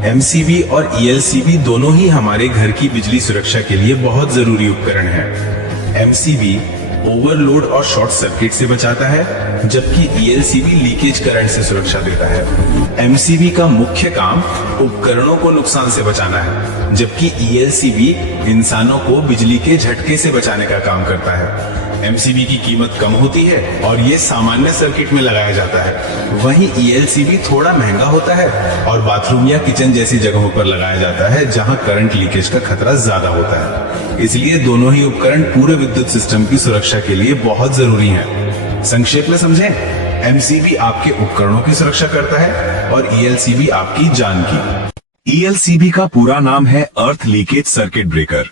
MCB और ELCB दोनों ही हमारे घर की बिजली सुरक्षा के लिए बहुत जरूरी उपकरण है। एमसीबी ओवरलोड और शॉर्ट सर्किट से बचाता है, जबकि ईएलसीबी लीकेज करंट से सुरक्षा देता है। एमसीबी का मुख्य काम उपकरणों को नुकसान से बचाना है, जबकि ईएलसीबी इंसानों को बिजली के झटके से बचाने का काम करता है। एमसीबी की कीमत कम होती है और ये सामान्य सर्किट में लगाया जाता है। वहीं ईएलसीबी थोड़ा महंगा होता है और बाथरूम या किचन जैसी जगहों पर लगाया जाता है जहां करंट लीकेज का खतरा ज्यादा होता है। इसलिए दोनों ही उपकरण पूरे विद्युत सिस्टम की सुरक्षा के लिए बहुत जरूरी हैं। संक्षेप में समझें, एमसीबी आपके उपकरणों की सुरक्षा करता है और ईएलसीबी आपकी जान की। ईएलसीबी का पूरा नाम है अर्थ लीकेज सर्किट ब्रेकर।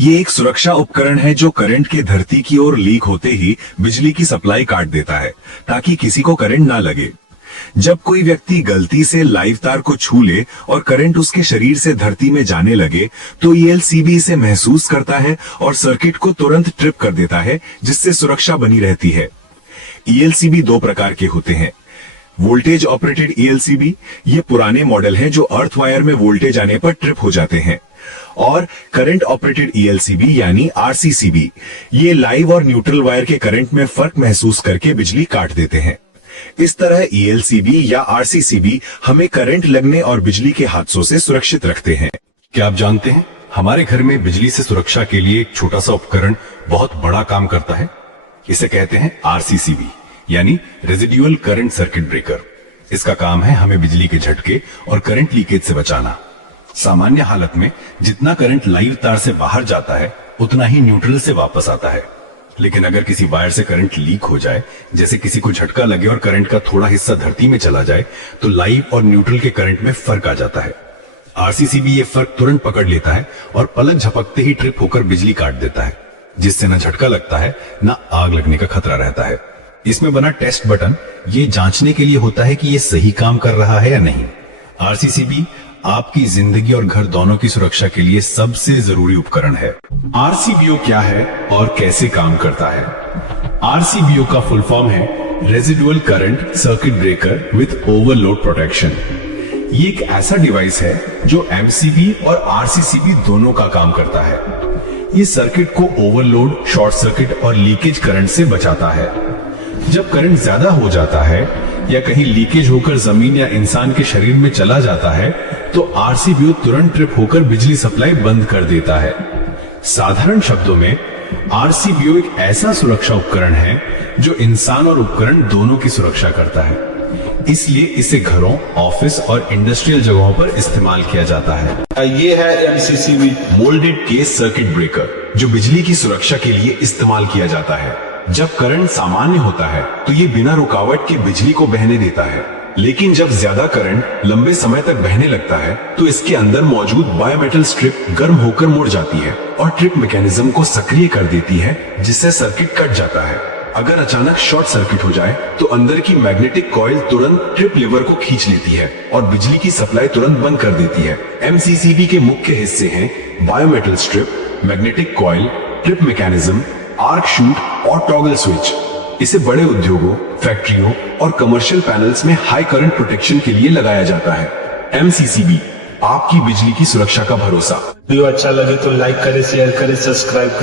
ये एक सुरक्षा उपकरण है जो करंट के धरती की ओर लीक होते ही बिजली की सप्लाई काट देता है ताकि किसी को करंट ना लगे। जब कोई व्यक्ति गलती से लाइव तार को छू ले और करंट उसके शरीर से धरती में जाने लगे तो ईएलसीबी इसे महसूस करता है और सर्किट को तुरंत ट्रिप कर देता है, जिससे सुरक्षा बनी रहती है। ईएलसीबी दो प्रकार के होते हैं। वोल्टेज ऑपरेटेड ईएलसीबी, ये पुराने मॉडल हैं जो अर्थ वायर में वोल्टेज आने पर ट्रिप हो जाते हैं। और करंट ऑपरेटेड ईएलसीबी यानी आरसीसीबी, ये लाइव और न्यूट्रल वायर के करंट में फर्क महसूस करके बिजली काट देते हैं। इस तरह ईएलसीबी या आरसीसीबी हमें करंट लगने और बिजली के हादसों से सुरक्षित रखते हैं। क्या आप जानते हैं, हमारे घर में बिजली से सुरक्षा के लिए एक छोटा सा उपकरण बहुत बड़ा काम करता है। इसे कहते हैं आरसीसीबी यानी रेजिडुअल करंट सर्किट ब्रेकर। इसका काम है हमें बिजली के झटके और करंट लीकेज से बचाना। सामान्य हालत में जितना करंट लाइव तार से बाहर जाता है उतना ही न्यूट्रल से वापस आता है। लेकिन अगर किसी वायर से करंट लीक हो जाए, जैसे किसी को झटका लगे और करंट का थोड़ा हिस्सा धरती में चला जाए, तो लाइव और न्यूट्रल के करंट में फर्क आ जाता है। आरसीसीबी ये फर्क तुरंत पकड़ लेता है और पलक झपकते ही ट्रिप होकर बिजली काट देता है, जिससे न झटका लगता है न आग लगने का खतरा रहता है। इसमें बना टेस्ट बटन ये जांचने के लिए होता है कि ये सही काम कर रहा है या नहीं। आरसीसीबी आपकी जिंदगी और घर दोनों की सुरक्षा के लिए सबसे जरूरी उपकरण है। आरसीबीओ क्या है और कैसे काम करता है? आरसीबीओ का फुल फॉर्म है residual current circuit breaker with overload protection. ये एक ऐसा डिवाइस है जो एमसीबी और आरसीसीबी दोनों का काम करता है। ये सर्किट को ओवरलोड, शॉर्ट सर्किट और लीकेज करंट से बचाता है। जब करंट ज्यादा हो जाता है या कहीं लीकेज होकर जमीन या इंसान के शरीर में चला जाता है तो आरसीबीओ तुरंत ट्रिप होकर बिजली सप्लाई बंद कर देता है। साधारण शब्दों में आरसीबीओ एक ऐसा सुरक्षा उपकरण है जो इंसान और उपकरण दोनों की सुरक्षा करता है। इसलिए इसे घरों, ऑफिस और इंडस्ट्रियल जगहों पर इस्तेमाल किया जाता है। ये है MCCB moulded case circuit breaker, जो बिजली की सुरक्षा के लिए इस्तेमाल किया जाता है। जब करंट सामान्य होता है तो ये बिना रुकावट के बिजली को बहने देता है, लेकिन जब ज्यादा करंट लंबे समय तक बहने लगता है तो इसके अंदर मौजूद बायोमेटल स्ट्रिप गर्म होकर मुड़ जाती है और ट्रिप मैकेनिज्म को सक्रिय कर देती है, जिससे सर्किट कट जाता है। अगर अचानक शॉर्ट सर्किट हो जाए तो अंदर की मैग्नेटिक कॉइल तुरंत ट्रिप लीवर को खींच लेती है और बिजली की सप्लाई तुरंत बंद कर देती है। एमसीसीबी के मुख्य हिस्से हैं biometal strip, magnetic coil, trip mechanism, arc shoot और टॉगल स्विच। इसे बड़े उद्योगों, फैक्ट्रियों और कमर्शियल पैनल्स में हाई करंट प्रोटेक्शन के लिए लगाया जाता है। एमसीसीबी आपकी बिजली की सुरक्षा का भरोसा। वीडियो अच्छा लगे तो लाइक करें, शेयर करें, सब्सक्राइब करें।